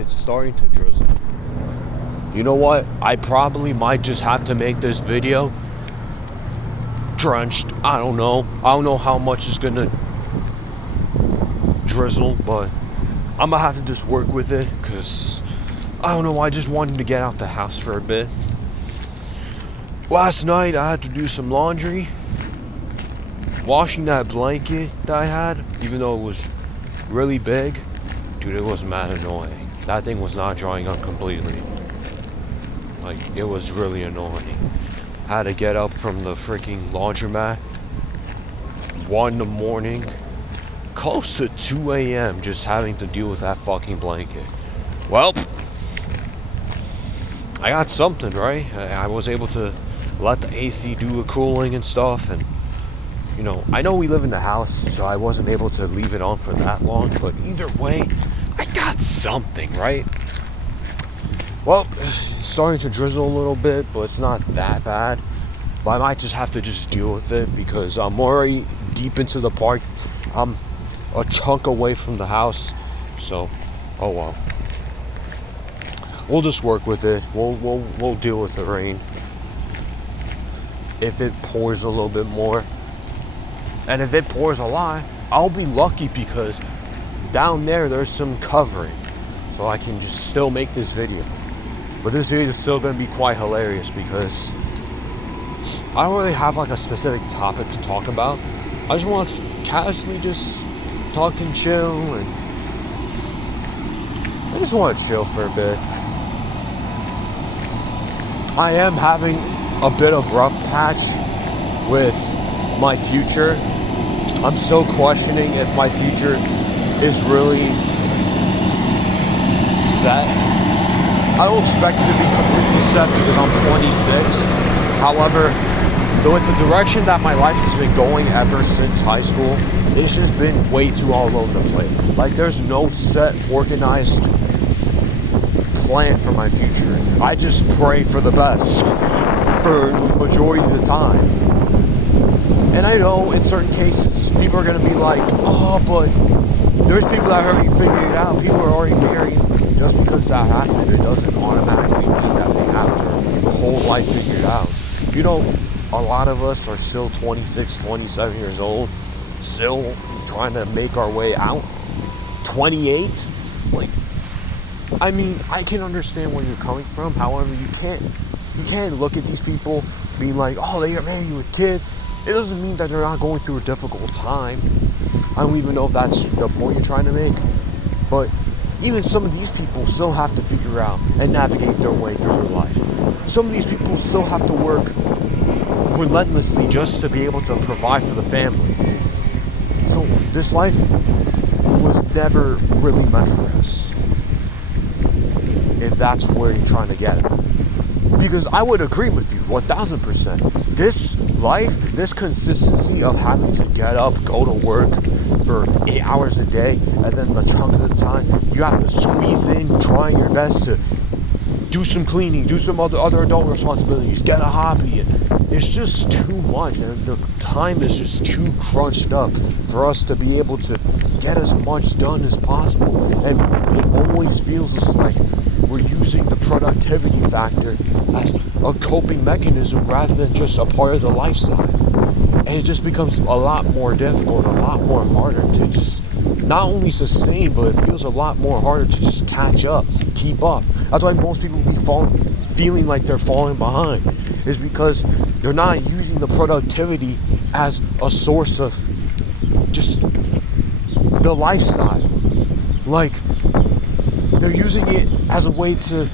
it's starting to drizzle. You know what? I probably might just have to make this video drenched. I don't know how much is gonna drizzle, but I'm gonna have to just work with it, because I don't know, I just wanted to get out the house for a bit. Last night I had to do some laundry. Washing that blanket that I had, even though it was really big, dude, it was mad annoying. That thing was not drying up completely. Like, it was really annoying. I had to get up from the freaking laundromat 1 in the morning, close to 2 a.m. just having to deal with that fucking blanket. Well, I got something, right? I was able to let the AC do the cooling and stuff, and you know, I know we live in the house, so I wasn't able to leave it on for that long, but either way, I got something, right? Well, it's starting to drizzle a little bit, but it's not that bad. But I might just have to just deal with it, because I'm already deep into the park. I'm a chunk away from the house, so oh well. We'll just work with it. We'll deal with the rain. If it pours a little bit more, and if it pours a lot, I'll be lucky, because down there's some covering, so I can just still make this video. But this video is still going to be quite hilarious, because I don't really have like a specific topic to talk about. I just want to casually just talk and chill, and I just want to chill for a bit. I am having a bit of rough patch with my future. I'm still questioning if my future is really set. I don't expect it to be completely set, because I'm 26. However, with the direction that my life has been going ever since high school, it's just been way too all over the place. Like, there's no set, organized plan for my future. I just pray for the best for the majority of the time. And I know in certain cases, people are going to be like, oh, but there's people that already figured it out. People are already married. Just because that happened, it doesn't automatically mean that they have their whole life figured out. You know, a lot of us are still 26, 27 years old, still trying to make our way out. 28? Like, I mean, I can understand where you're coming from. However, you can't look at these people being like, oh, they are married with kids. It doesn't mean that they're not going through a difficult time. I don't even know if that's the point you're trying to make. But even some of these people still have to figure out and navigate their way through their life. Some of these people still have to work relentlessly just to be able to provide for the family. So this life was never really meant for us, if that's where you're trying to get it. Because I would agree with you 1000%. This life, this consistency of having to get up, go to work for 8 hours a day, and then the chunk of the time you have to squeeze in, trying your best to do some cleaning, do some other adult responsibilities, get a hobby. It's just too much, and the time is just too crunched up for us to be able to get as much done as possible. And it always feels like we're using the productivity factor as a coping mechanism rather than just a part of the lifestyle. And it just becomes a lot more difficult, a lot more harder to just not only sustain, but it feels a lot more harder to just catch up, keep up. That's why most people be feeling like they're falling behind, is because they're not using the productivity as a source of just the lifestyle. Like, they're using it as a way to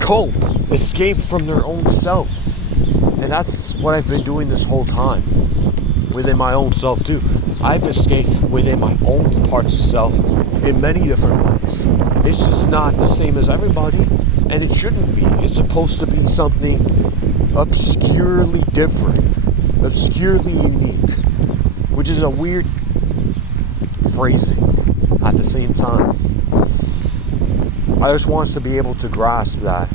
cope, escape from their own self. And that's what I've been doing this whole time, within my own self too. I've escaped within my own parts of self in many different ways. It's just not the same as everybody, and it shouldn't be. It's supposed to be something obscurely different, obscurely unique, which is a weird phrasing at the same time. I just want us to be able to grasp that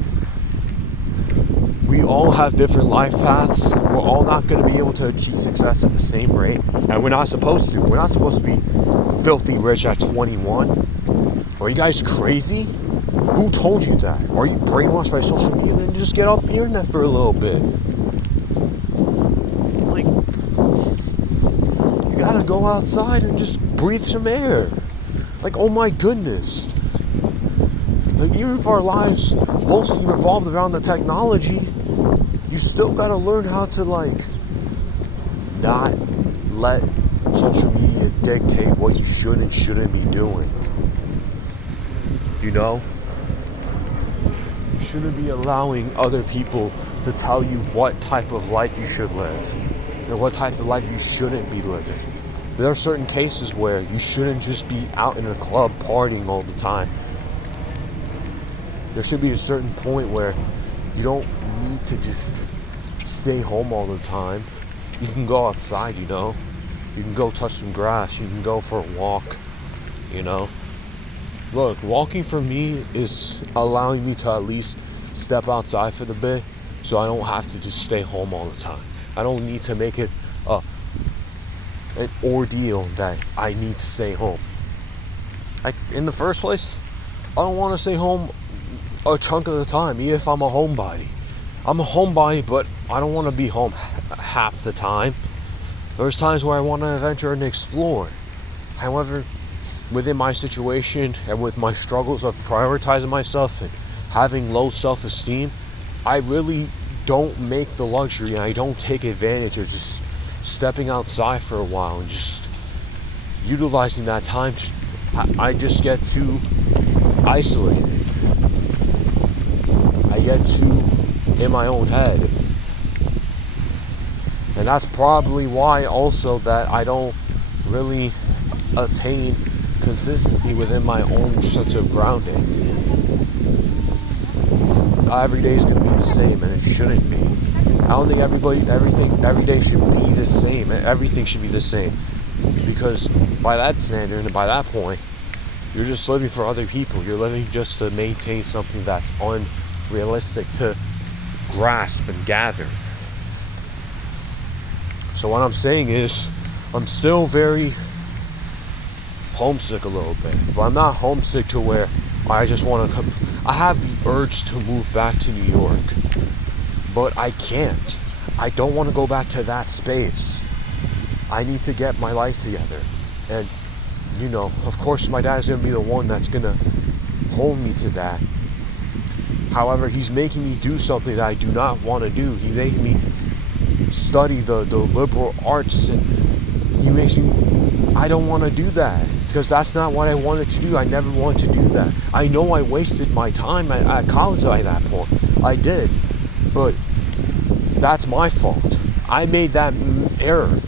we all have different life paths. We're all not going to be able to achieve success at the same rate, and we're not supposed to. We're not supposed to be filthy rich at 21 or Are you guys crazy? Who told you that? Are you brainwashed by social media? Then just get off the internet for a little bit. Like, you gotta go outside and just breathe some air. Like, oh my goodness. Like, even if our lives mostly revolved around the technology, you still gotta learn how to, like, not let social media dictate what you should and shouldn't be doing. You know? You shouldn't be allowing other people to tell you what type of life you should live and what type of life you shouldn't be living. There are certain cases where you shouldn't just be out in a club partying all the time. There should be a certain point where you don't need to just stay home all the time. You can go outside, you know. You can go touch some grass. You can go for a walk, you know. Look, walking for me is allowing me to at least step outside for the bit so I don't have to just stay home all the time. I don't need to make it an ordeal that I need to stay home. In the first place, I don't want to stay home a chunk of the time, even if I'm a homebody. I'm a homebody, but I don't want to be home half the time. There's times where I want to venture and explore. However, within my situation and with my struggles of prioritizing myself and having low self-esteem, I really don't make the luxury and I don't take advantage of just stepping outside for a while and just utilizing that time. I just get too isolated. I get too in my own head. And that's probably why also that I don't really attain consistency within my own sense of grounding. Every day is going to be the same, and it shouldn't be. I don't think every day should be the same. Everything should be the same, because by that standard and by that point, you're just living for other people. You're living just to maintain something that's unrealistic to grasp and gather. So what I'm saying is, I'm still very homesick a little bit, but I'm not homesick to where I just want to come. I have the urge to move back to New York, but I can't. I don't want to go back to that space. I need to get my life together. And, you know, of course my dad's going to be the one that's going to hold me to that. However, he's making me do something that I do not want to do. He's making me study the liberal arts, and he makes me, I don't want to do that, because that's not what I wanted to do. I never wanted to do that. I know I wasted my time at college at that point. I did. But that's my fault. I made that error,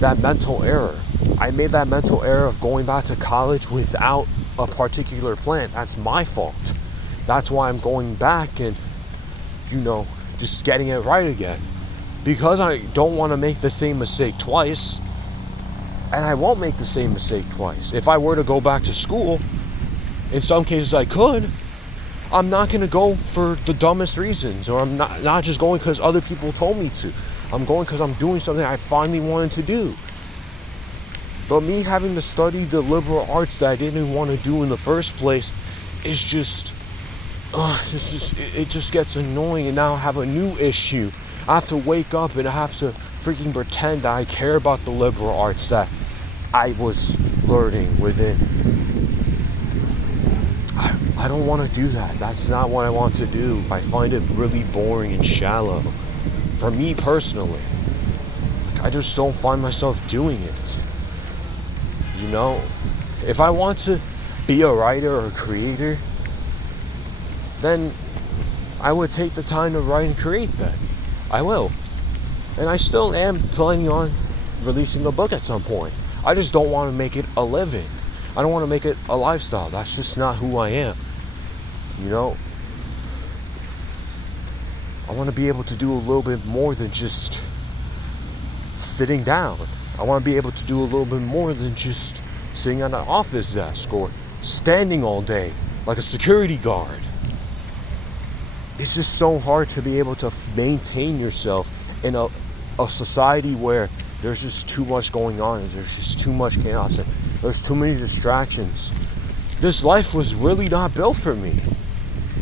that mental error. I made that mental error of going back to college without a particular plan. That's my fault. That's why I'm going back and, you know, just getting it right again. Because I don't want to make the same mistake twice. And I won't make the same mistake twice. If I were to go back to school, in some cases I could, I'm not going to go for the dumbest reasons. Or I'm not just going because other people told me to. I'm going because I'm doing something I finally wanted to do. But me having to study the liberal arts that I didn't want to do in the first place is just, it just gets annoying. And now I have a new issue. I have to wake up and I have to freaking pretend that I care about the liberal arts that I was learning within. I don't want to do that. That's not what I want to do. I find it really boring and shallow. For me personally, I just don't find myself doing it. You know, if I want to be a writer or a creator, then I would take the time to write and create that. I will. And I still am planning on releasing a book at some point. I just don't want to make it a living. I don't want to make it a lifestyle. That's just not who I am. You know? I want to be able to do a little bit more than just sitting down. I want to be able to do a little bit more than just sitting at an office desk or standing all day like a security guard. It's just so hard to be able to maintain yourself in a society where there's just too much going on and there's just too much chaos and there's too many distractions. this life was really not built for me.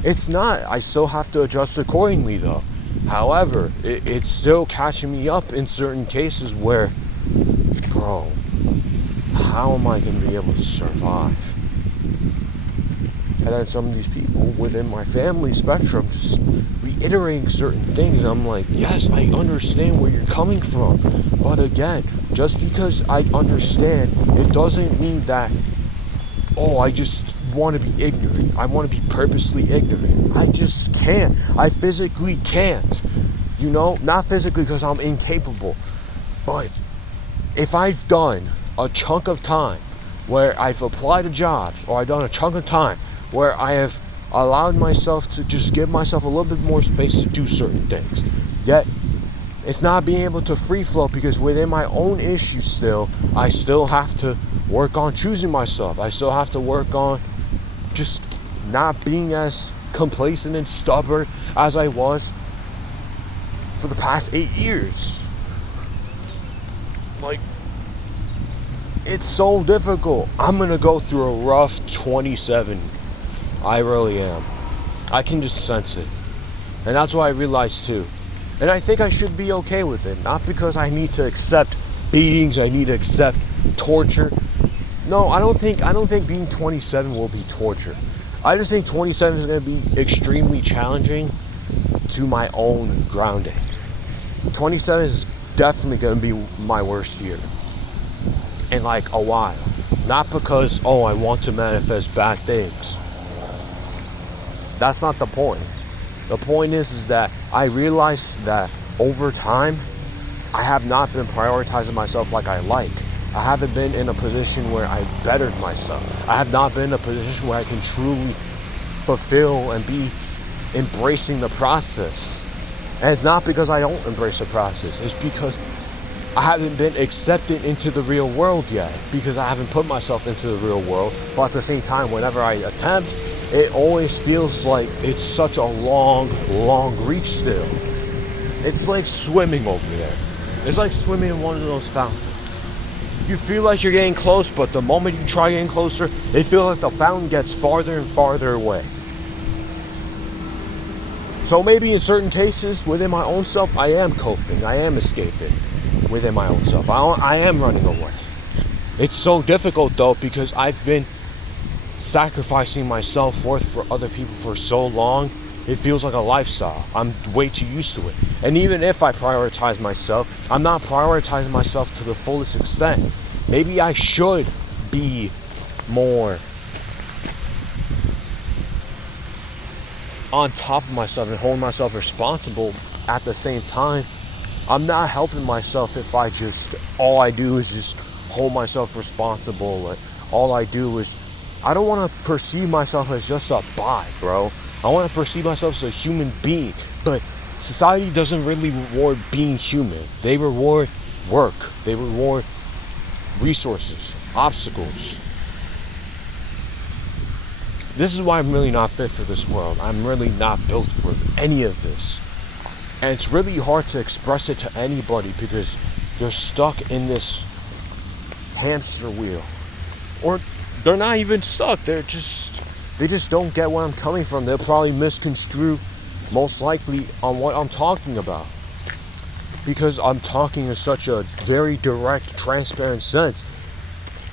It's not. I still have to adjust accordingly though. However, it's still catching me up in certain cases where, bro, how am I going to be able to survive? And then some of these people within my family spectrum just reiterating certain things. And I'm like, yes, I understand where you're coming from. But again, just because I understand, it doesn't mean that, oh, I just want to be ignorant. I want to be purposely ignorant. I just can't. I physically can't. You know, not physically because I'm incapable. But if I've done a chunk of time where I've applied to jobs, or I've done a chunk of time where I have allowed myself to just give myself a little bit more space to do certain things, yet it's not being able to free flow because within my own issues still, I still have to work on choosing myself. I still have to work on just not being as complacent and stubborn as I was for the past 8 years. Like, it's so difficult. I'm gonna go through a rough 27. I really am. I can just sense it. And that's what I realized too. And I think I should be okay with it. Not because I need to accept beatings, I need to accept torture. No, I don't think being 27 will be torture. I just think 27 is going to be extremely challenging to my own grounding. 27 is definitely going to be my worst year in like a while. Not because, oh, I want to manifest bad things. That's not the point. The point is that I realized that over time, I have not been prioritizing myself like I like. I haven't been in a position where I've bettered myself. I have not been in a position where I can truly fulfill and be embracing the process. And it's not because I don't embrace the process. It's because I haven't been accepted into the real world yet. Because I haven't put myself into the real world. But at the same time, whenever I attempt, it always feels like it's such a long reach still. It's like swimming over there. It's like swimming in one of those fountains. You feel like you're getting close, but the moment you try getting closer, it feels like the fountain gets farther and farther away. So maybe in certain cases, within my own self, I am coping, I am escaping within my own self. I am running away. It's so difficult though, because I've been sacrificing my self-worth for other people for so long. It feels like a lifestyle. I'm way too used to it. And even if I prioritize myself, I'm not prioritizing myself to the fullest extent. Maybe I should be more on top of myself and hold myself responsible. At the same time, I'm not helping myself if I just, all I do is just hold myself responsible. Like, all I do is, I don't want to perceive myself as just a bot, bro. I want to perceive myself as a human being. But society doesn't really reward being human. They reward work. They reward resources, obstacles. This is why I'm really not fit for this world. I'm really not built for any of this. And it's really hard to express it to anybody because they're stuck in this hamster wheel. Or they're not even stuck. They just don't get where I'm coming from. They'll probably misconstrue, most likely, on what I'm talking about. Because I'm talking in such a very direct, transparent sense.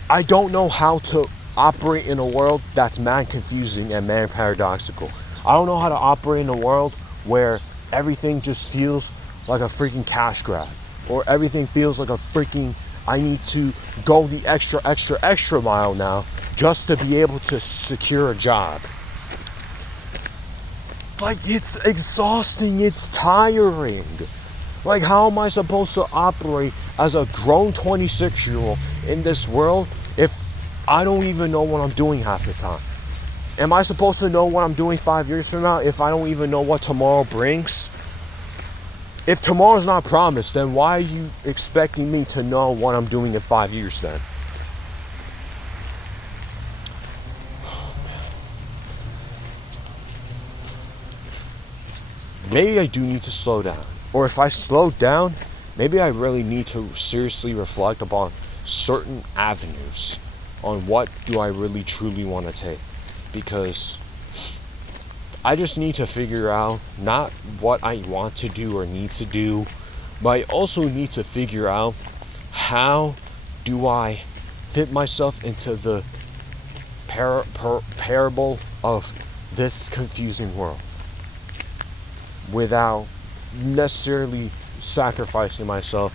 I don't know how to operate in a world that's mad confusing and mad paradoxical. I don't know how to operate in a world where everything just feels like a freaking cash grab. Or everything feels like a freaking, I need to go the extra mile now just to be able to secure a job. Like, it's exhausting, it's tiring. Like, how am I supposed to operate as a grown 26-year-old in this world if I don't even know what I'm doing half the time? Am I supposed to know what I'm doing 5 years from now if I don't even know what tomorrow brings? If tomorrow's not promised, then why are you expecting me to know what I'm doing in 5 years then? Maybe I do need to slow down. Or if I slow down, maybe I really need to seriously reflect upon certain avenues on what do I really truly want to take. Because I just need to figure out not what I want to do or need to do, but I also need to figure out how do I fit myself into the parable of this confusing world without necessarily sacrificing myself,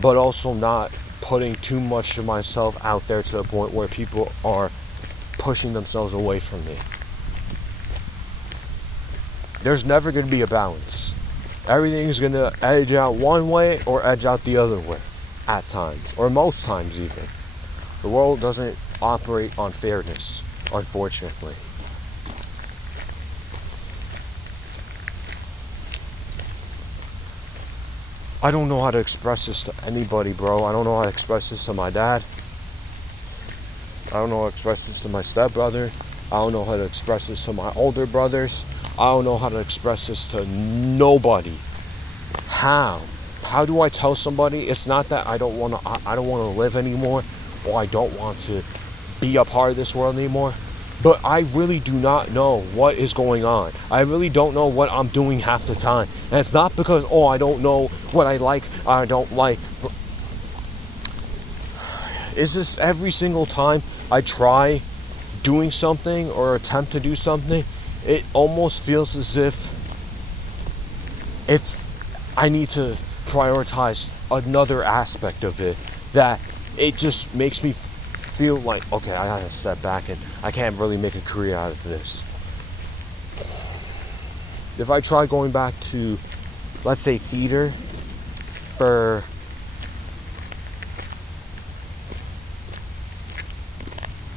but also not putting too much of myself out there to the point where people are pushing themselves away from me. There's never going to be a balance. Everything is going to edge out one way or edge out the other way at times, or most times even. The world doesn't operate on fairness, unfortunately. I don't know how to express this to anybody, bro. I don't know how to express this to my dad. I don't know how to express this to my stepbrother. I don't know how to express this to my older brothers. I don't know how to express this to nobody. How? How do I tell somebody? It's not that I don't want to live anymore, or I don't want to be a part of this world anymore. But I really do not know what is going on. I really don't know what I'm doing half the time. And it's not because, I don't know what I like, I don't like. It's just every single time I try doing something or attempt to do something, it almost feels as if I need to prioritize another aspect of it, that it just makes me feel like, okay, I gotta step back and I can't really make a career out of this. If I try going back to, let's say, theater for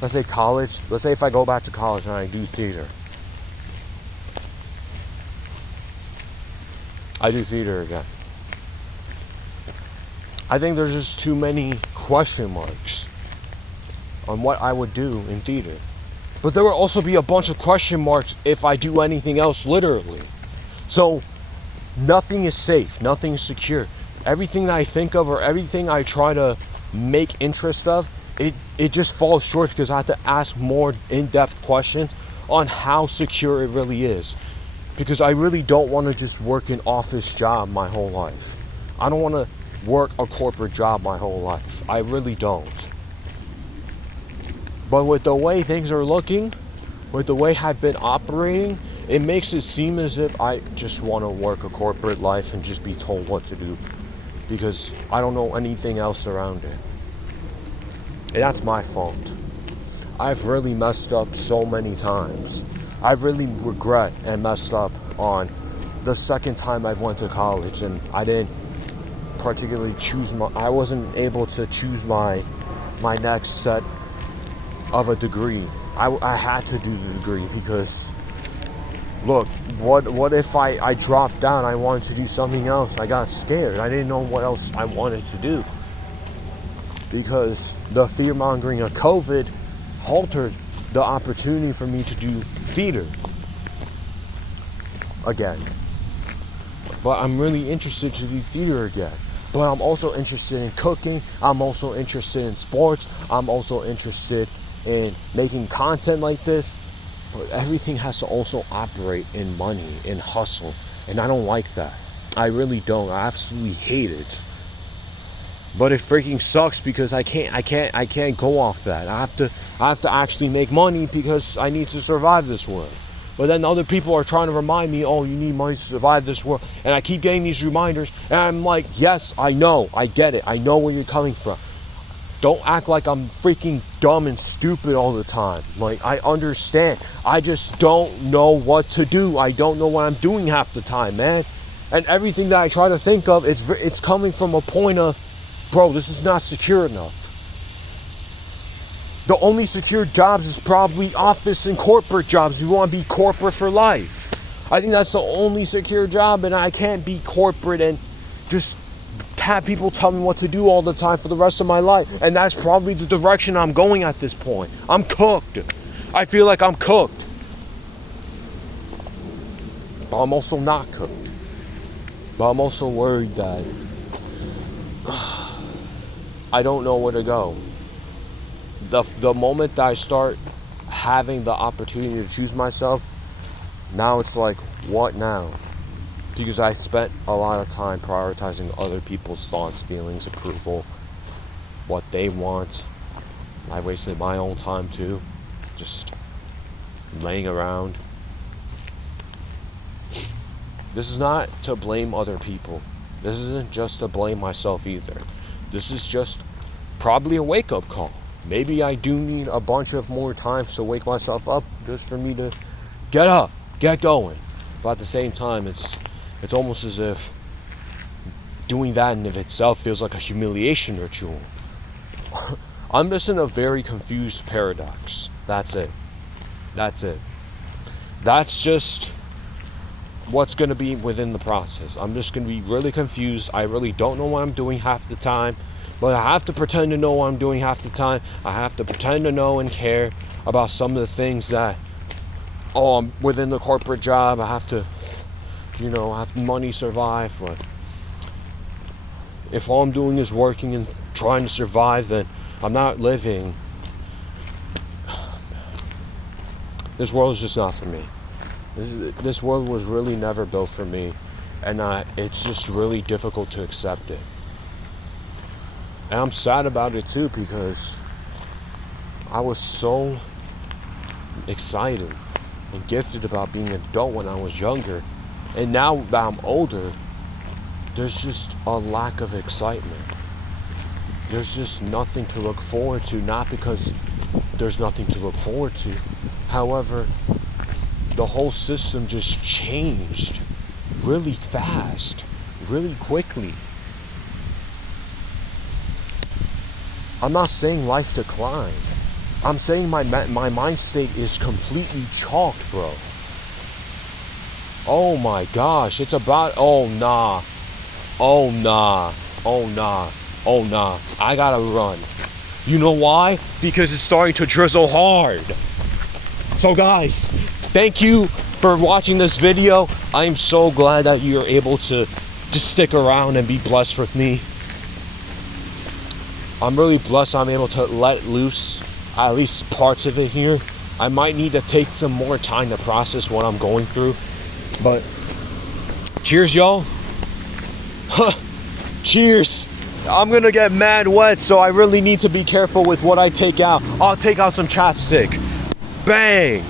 let's say college, let's say if I go back to college and I do theater, again, I think there's just too many question marks on what I would do in theater. But there will also be a bunch of question marks if I do anything else, literally. So nothing is safe, nothing is secure. Everything that I think of or everything I try to make interest of, it just falls short because I have to ask more in-depth questions on how secure it really is. Because I really don't want to just work an office job my whole life. I don't want to work a corporate job my whole life. I really don't. But with the way things are looking, with the way I've been operating, it makes it seem as if I just want to work a corporate life and just be told what to do, because I don't know anything else around it. And that's my fault. I've really messed up so many times. I really regret and messed up on the second time I went to college, and I didn't particularly I wasn't able to choose my next set of a degree. I had to do the degree because, look, what if I dropped down, I wanted to do something else, I got scared, I didn't know what else I wanted to do, because the fear-mongering of COVID halted the opportunity for me to do theater again. But I'm really interested to do theater again. But I'm also interested in cooking, I'm also interested in sports, I'm also interested in making content like this. But everything has to also operate in money, in hustle, and I don't like that. I really don't. I absolutely hate it. But it freaking sucks because I can't go off that. I have to actually make money because I need to survive this world. But then other people are trying to remind me, you need money to survive this world. And I keep getting these reminders, and I'm like, yes, I know, I get it, I know where you're coming from. Don't act like I'm freaking dumb and stupid all the time. Like, I understand. I just don't know what to do. I don't know what I'm doing half the time, man. And everything that I try to think of, it's coming from a point of, bro, this is not secure enough. The only secure jobs is probably office and corporate jobs. You want to be corporate for life. I think that's the only secure job, and I can't be corporate and just have people tell me what to do all the time for the rest of my life. And that's probably the direction I'm going at this point. I'm cooked. I feel like I'm cooked. But I'm also not cooked. But I'm also worried that I don't know where to go. the moment that I start having the opportunity to choose myself, now it's like, what now? Because I spent a lot of time prioritizing other people's thoughts, feelings, approval, what they want. I wasted my own time too, just laying around. This is not to blame other people. This isn't just to blame myself either. This is just probably a wake-up call. Maybe I do need a bunch of more times to wake myself up just for me to get up, get going. But at the same time, it's almost as if doing that in of itself feels like a humiliation ritual. I'm just in a very confused paradox. That's it. That's just what's going to be within the process. I'm just going to be really confused. I really don't know what I'm doing half the time, but I have to pretend to know what I'm doing half the time. I have to pretend to know and care about some of the things that, I'm within the corporate job. I have to, have money survive. But if all I'm doing is working and trying to survive, then I'm not living. This world is just not for me. This world was really never built for me, and it's just really difficult to accept it. And I'm sad about it too, because I was so excited and gifted about being an adult when I was younger, and now that I'm older, there's just a lack of excitement. There's just nothing to look forward to, not because there's nothing to look forward to. However, the whole system just changed really fast, really quickly. I'm not saying life declined. I'm saying my mind state is completely chalked, bro. Oh my gosh, it's about, oh nah, I gotta run. You know why? Because it's starting to drizzle hard. So guys, thank you for watching this video. I'm so glad that you're able to just stick around and be blessed with me. I'm really blessed I'm able to let loose at least parts of it here. I might need to take some more time to process what I'm going through. But cheers, y'all. Cheers. I'm gonna get mad wet, so I really need to be careful with what I take out. I'll take out some chapstick. Bang.